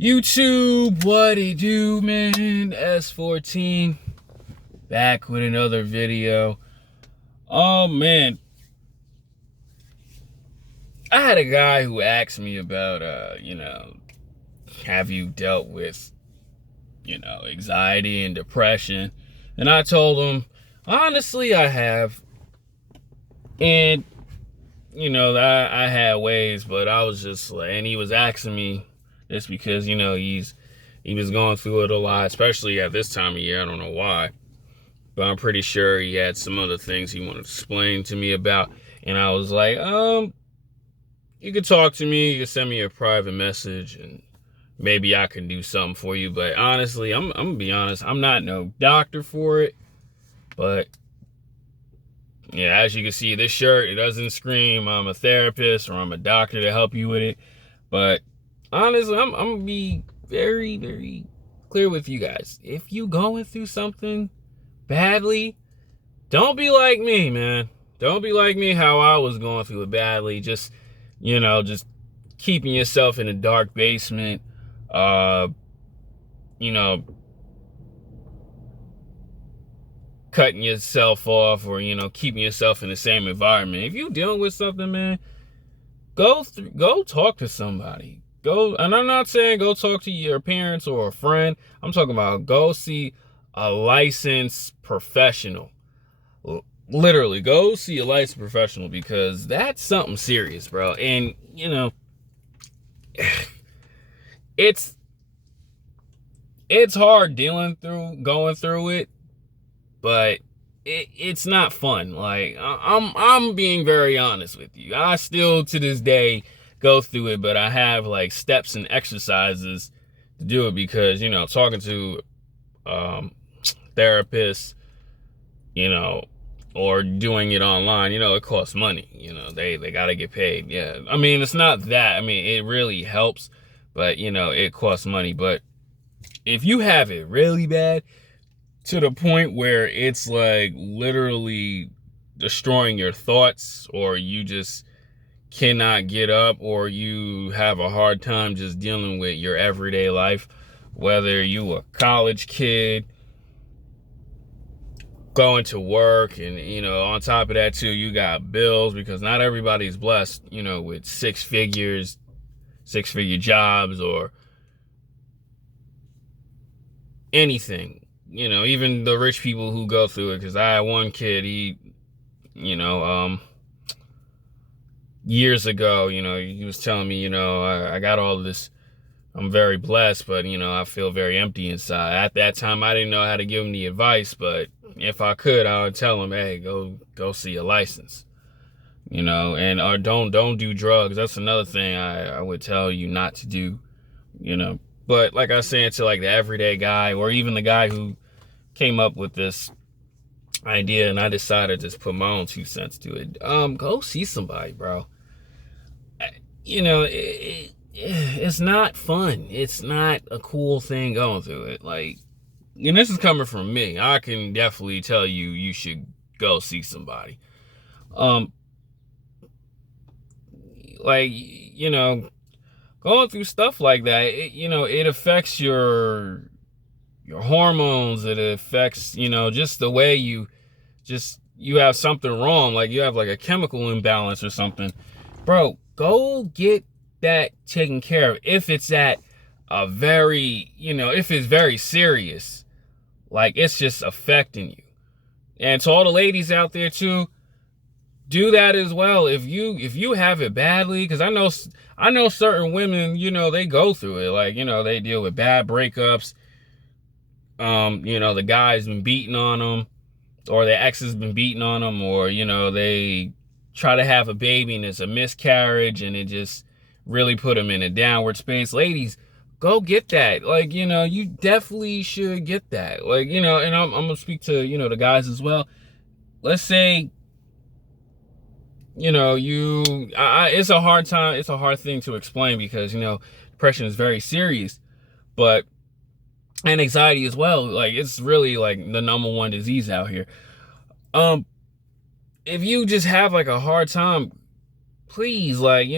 YouTube, what it do, man? S14 back with another video. Oh man, I had a guy who asked me about have you dealt with anxiety and depression? And I told him, honestly, I have. And I had ways, but I was just like, and he was asking me this because he was going through it a lot, especially at this time of year. I don't know why, but I'm pretty sure he had some other things he wanted to explain to me about. And I was like, you could talk to me, you could send me a private message, and maybe I can do something for you. But honestly, I'm gonna be honest, I'm not no doctor for it, but yeah, as you can see, this shirt, it doesn't scream I'm a therapist or I'm a doctor to help you with it. But honestly, I'm gonna be very, very clear with you guys. If you going through something badly, don't be like me, man. Don't be like me, how I was going through it badly. Just keeping yourself in a dark basement, you know, cutting yourself off, or keeping yourself in the same environment. If you dealing with something, man, go talk to somebody. Go, and I'm not saying go talk to your parents or a friend. I'm talking about go see a licensed professional. Literally, go see a licensed professional, because that's something serious, bro. And it's hard going through it, but it's not fun. Like, I'm being very honest with you. I still to this day go through it, but I have like steps and exercises to do it, because talking to therapists, or doing it online, it costs money. They got to get paid. Yeah, I mean, it's not that. I mean, it really helps, but it costs money. But if you have it really bad, to the point where it's like literally destroying your thoughts, or you just cannot get up, or you have a hard time just dealing with your everyday life, whether you a college kid going to work, and on top of that too, you got bills, because not everybody's blessed with six figure jobs or anything. Even the rich people who go through it, because I had one kid, he years ago, he was telling me, I got all this, I'm very blessed, but I feel very empty inside. At that time, I didn't know how to give him the advice, but if I could, I would tell him, hey, go see a license, and or don't do drugs. That's another thing I would tell you not to do, But like I was saying, to like the everyday guy, or even the guy who came up with this idea, and I decided to just put my own 2 cents to it. Go see somebody, bro. It's not fun. It's not a cool thing going through it. Like, and this is coming from me. I can definitely tell you should go see somebody. Like, going through stuff like that, it affects your hormones. It affects, just the way you have something wrong. Like, you have like a chemical imbalance or something. Bro, go get that taken care of. If it's at a very, if it's very serious, like it's just affecting you. And to all the ladies out there too, do that as well. If you have it badly, because I know certain women, they go through it. Like, they deal with bad breakups. The guy's been beating on them, or their ex has been beating on them, or they try to have a baby and it's a miscarriage, and it just really put them in a downward space. Ladies, go get that. Like, you definitely should get that. Like, and I'm gonna speak to the guys as well. Let's say it's a hard time. It's a hard thing to explain, because depression is very serious, and anxiety as well. Like, it's really like the #1 disease out here. If you just have like a hard time, please, like,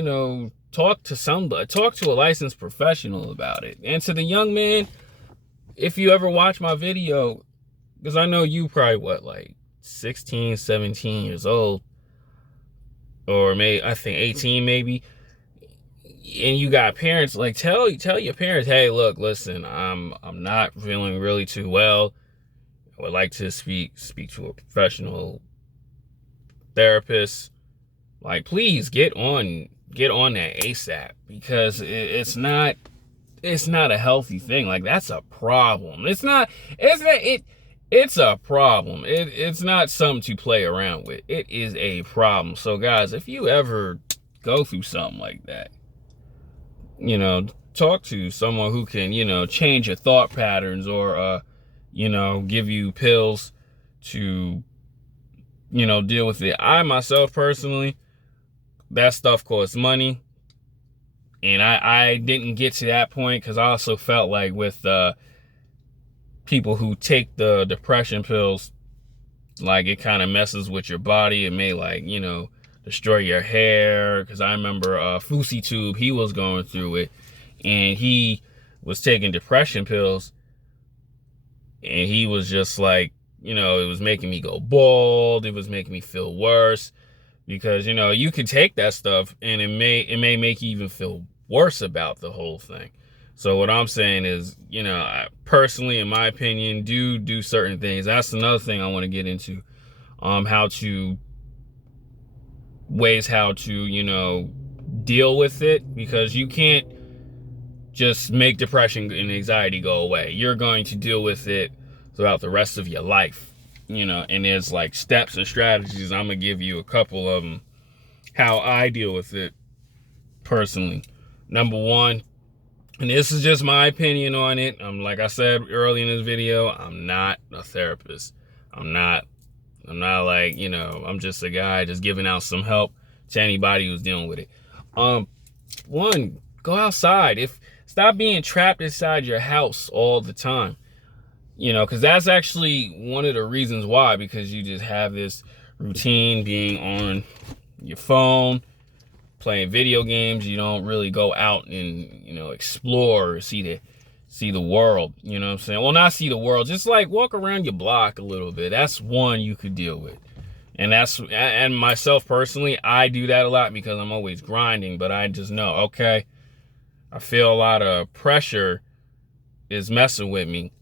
talk to somebody, talk to a licensed professional about it. And to the young man, if you ever watch my video, because I know you probably, like 16, 17 years old, or maybe, I think 18 maybe, and you got parents, like, tell your parents, hey, look, listen, I'm not feeling really too well. I would like to speak to a professional therapist. Like, please get on that ASAP, because it's not a healthy thing. Like, that's a problem. It's a problem. It's not something to play around with. It is a problem. So guys, if you ever go through something like that, talk to someone who can, change your thought patterns, or give you pills to, deal with it. I myself personally, that stuff costs money. And I didn't get to that point because I also felt like with people who take the depression pills, like, it kind of messes with your body. It may, like, destroy your hair. Because I remember Fousey Tube, he was going through it, and he was taking depression pills, and he was just like, it was making me go bald. It was making me feel worse, because you can take that stuff and it may make you even feel worse about the whole thing. So what I'm saying is, I personally, in my opinion, do certain things. That's another thing I want to get into. How to deal with it, because you can't just make depression and anxiety go away. You're going to deal with it throughout the rest of your life, and there's like steps and strategies. I'm gonna give you a couple of them, how I deal with it personally. Number one, and this is just my opinion on it. Like I said early in this video, I'm not a therapist. I'm not like, I'm just a guy just giving out some help to anybody who's dealing with it. One, go outside. Stop being trapped inside your house all the time. Because that's actually one of the reasons why, because you just have this routine being on your phone, playing video games. You don't really go out and, explore or see the world. You know what I'm saying? Well, not see the world, just like walk around your block a little bit. That's one you could deal with. And myself personally, I do that a lot because I'm always grinding, but I just know, okay, I feel a lot of pressure is messing with me.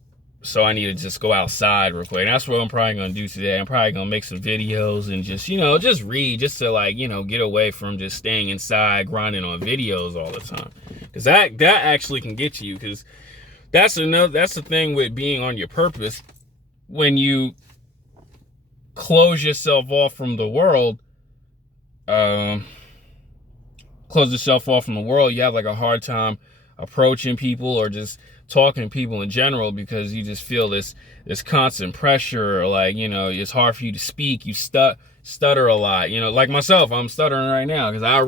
So I need to just go outside real quick. And that's what I'm probably going to do today. I'm probably going to make some videos and just, just read, just to, like, get away from just staying inside, grinding on videos all the time. Because that actually can get you. Because that's the thing with being on your purpose. When you close yourself off from the world, you have like a hard time approaching people or just talking to people in general, because you just feel this constant pressure, or like, it's hard for you to speak. You stutter a lot, like myself. I'm stuttering right now because I'm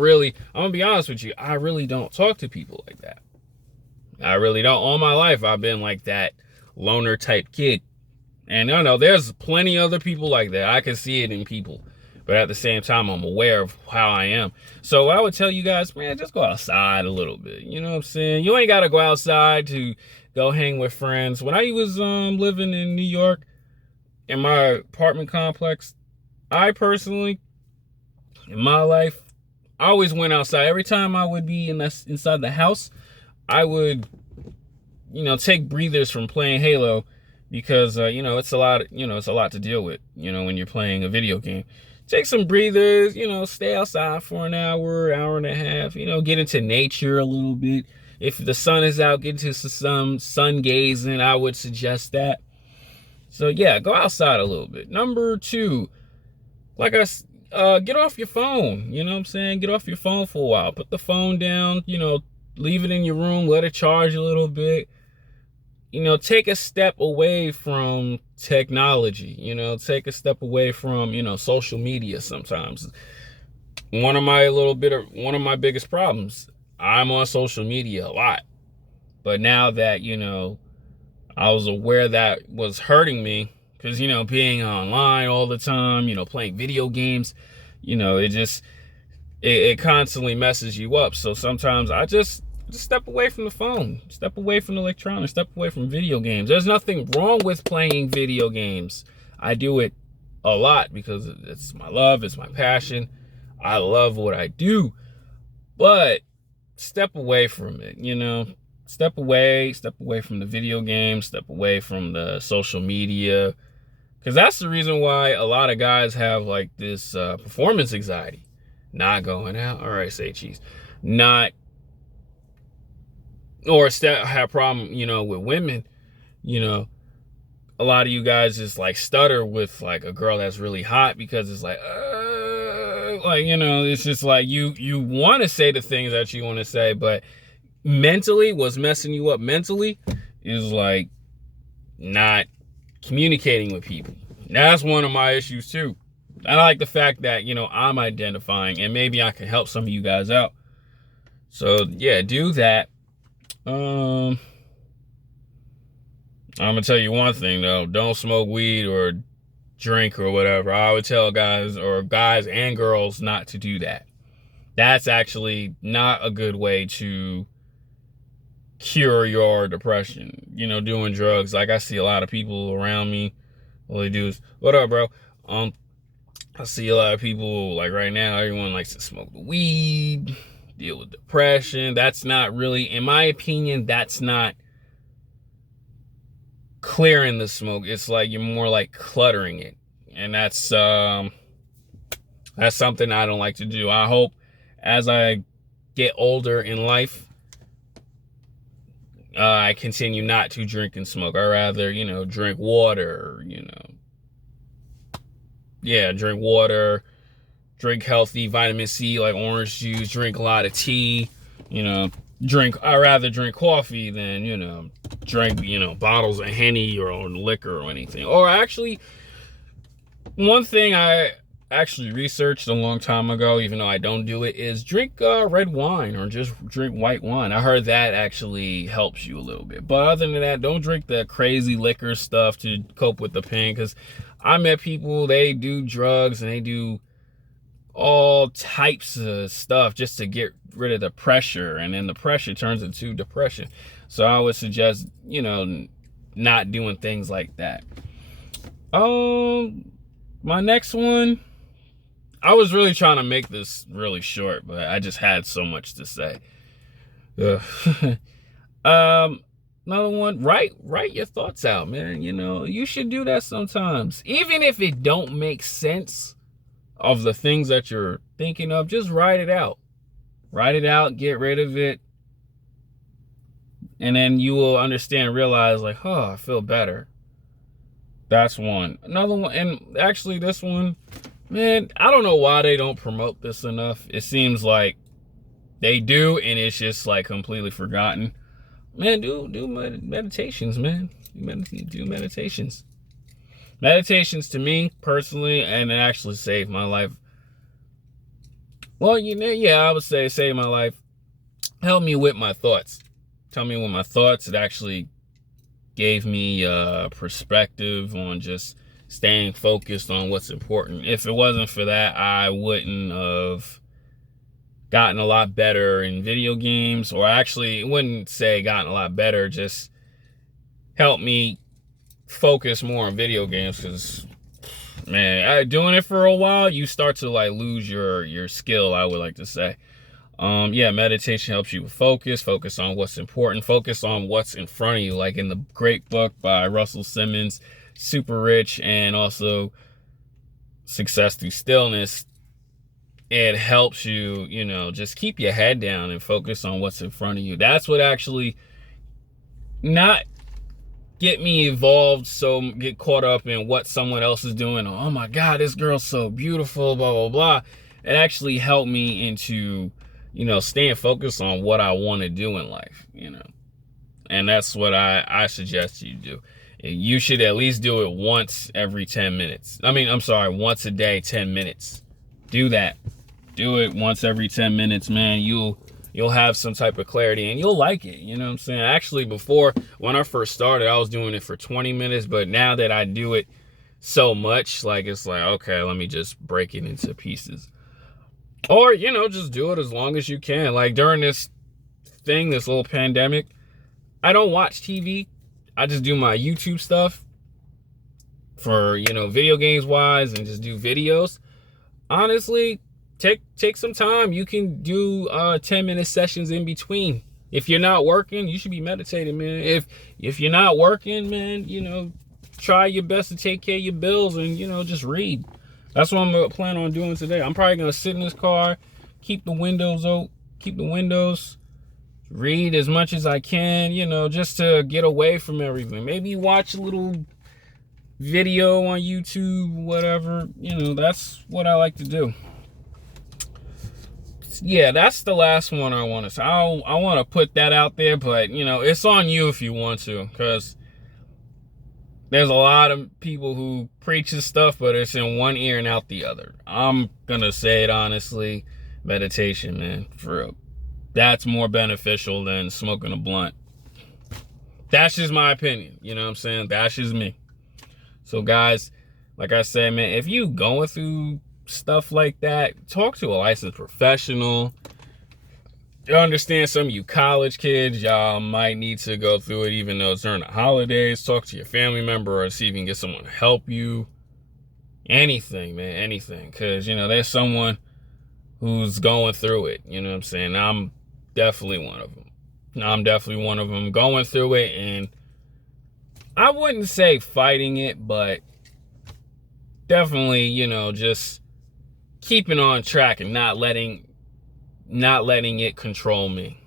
gonna be honest with you, I really don't talk to people like that. I really don't. All my life I've been like that loner type kid, and I know there's plenty other people like that. I can see it in people, but at the same time, I'm aware of how I am. So I would tell you guys, man, just go outside a little bit. You know what I'm saying? You ain't got to go outside to go hang with friends. When I was living in New York in my apartment complex, I personally, in my life, I always went outside. Every time I would be inside the house, I would, take breathers from playing Halo, because, it's a lot to deal with, when you're playing a video game. Take some breathers, stay outside for an hour and a half, get into nature a little bit. If the sun is out, get into some sun gazing. I would suggest that. So yeah, go outside a little bit. Number two, get off your phone. You know what I'm saying? Get off your phone for a while. Put the phone down, leave it in your room, let it charge a little bit. Take a step away from technology, take a step away from, social media sometimes. One of my biggest problems, I'm on social media a lot. But now that, I was aware that was hurting me, because, being online all the time, playing video games, it just, it constantly messes you up. So sometimes I just step away from the phone, step away from electronics, step away from video games. There's nothing wrong with playing video games. I do it a lot because it's my love, it's my passion. I love what I do, but step away from it, step away from the video games, step away from the social media, because that's the reason why a lot of guys have like this performance anxiety. Not going out, all right, say cheese, not, or have problem, with women, a lot of you guys just like stutter with like a girl that's really hot because it's like it's just like you want to say the things that you want to say, but mentally, what's messing you up mentally is like not communicating with people. That's one of my issues too. I like the fact that, I'm identifying and maybe I can help some of you guys out. So yeah, do that. I'm gonna tell you one thing though, don't smoke weed or drink or whatever. I would tell guys and girls not to do that. That's actually not a good way to cure your depression. Doing drugs. Like I see a lot of people around me, all they do is, what up, bro? I see a lot of people, like right now, everyone likes to smoke weed, deal with depression. That's not really, in my opinion, that's not clearing the smoke. It's like you're more like cluttering it. And that's something I don't like to do. I hope as I get older in life, I continue not to drink and smoke. I rather, drink water, drink water, drink healthy vitamin C like orange juice, drink a lot of tea, I rather drink coffee than, drink, bottles of Henny or liquor or anything. Or actually, one thing I actually researched a long time ago, even though I don't do it, is drink red wine or just drink white wine. I heard that actually helps you a little bit. But other than that, don't drink the crazy liquor stuff to cope with the pain, because I met people, they do drugs and they do all types of stuff just to get rid of the pressure, and then the pressure turns into depression. So I would suggest, not doing things like that. My next one, I was really trying to make this really short, but I just had so much to say. Another one, write your thoughts out, man. You should do that sometimes. Even if it don't make sense of the things that you're thinking of, just write it out. Write it out, get rid of it. And then you will understand, realize like, oh, I feel better. That's one. Another one, and actually this one, man, I don't know why they don't promote this enough. It seems like they do, and it's just like completely forgotten. Man, do meditations, man. Do meditations. Meditations to me personally, and it actually saved my life. Well, I would say saved my life. Helped me with my thoughts. Tell me with my thoughts. It actually gave me perspective on just staying focused on what's important. If it wasn't for that, I wouldn't have gotten a lot better in video games, or actually wouldn't say gotten a lot better, just helped me focus more on video games. Because man, doing it for a while, you start to like lose your skill, I would like to say. Meditation helps you focus on what's important, focus on what's in front of you. Like in the great book by Russell Simmons, Super Rich, and also Success Through Stillness, it helps you, just keep your head down and focus on what's in front of you. That's what actually not get me involved, so get caught up in what someone else is doing. Oh my God, this girl's so beautiful, blah, blah, blah. It actually helped me into, staying focused on what I want to do in life, And that's what I suggest you do. You should at least do it once every 10 minutes. Once a day, 10 minutes. Do that. Do it once every 10 minutes, man. You'll have some type of clarity and you'll like it. You know what I'm saying? Actually, before, when I first started, I was doing it for 20 minutes. But now that I do it so much, like, it's like, okay, let me just break it into pieces. Or, you know, just do it as long as you can. Like during this thing, this little pandemic, I don't watch TV. I just do my YouTube stuff for, you know, video games wise and just do videos. Honestly, take some time. You can do 10-minute sessions in between. If you're not working, you should be meditating, man. If you're not working, man, you know, try your best to take care of your bills and, you know, just read. That's what I'm planning on doing today. I'm probably gonna sit in this car, keep the windows open, read as much as I can, you know, just to get away from everything. Maybe watch a little video on YouTube, whatever. You know, that's what I like to do. Yeah, that's the last one I want to say. I want to put that out there, but, you know, it's on you if you want to, because there's a lot of people who preach this stuff, but it's in one ear and out the other. I'm going to say it honestly. Meditation, man, for real. That's more beneficial than smoking a blunt. That's just my opinion. You know what I'm saying? That's just me. So, guys, like I said, man, if you going through stuff like that, talk to a licensed professional. I understand some of you college kids, y'all might need to go through it even though it's during the holidays. Talk to your family member or see if you can get someone to help you. Anything, man, anything. Because, you know, there's someone who's going through it. You know what I'm saying? I'm definitely one of them. Going through it, and I wouldn't say fighting it, but definitely, you know, just keeping on track and not letting it control me.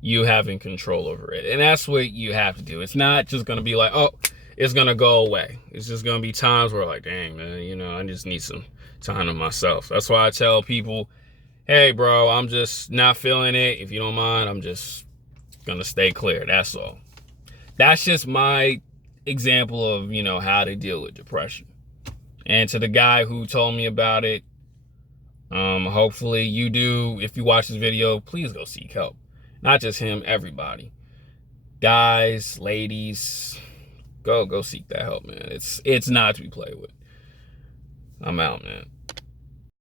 You having control over it. And that's what you have to do. It's not just going to be like, oh, it's going to go away. It's just going to be times where like, dang, man, you know, I just need some time to myself. That's why I tell people, hey, bro, I'm just not feeling it. If you don't mind, I'm just going to stay clear. That's all. That's just my example of, you know, how to deal with depression. And to the guy who told me about it, hopefully you do. If you watch this video, please go seek help. Not just him, everybody. Guys, ladies, go seek that help, man. It's not to be played with. I'm out, man.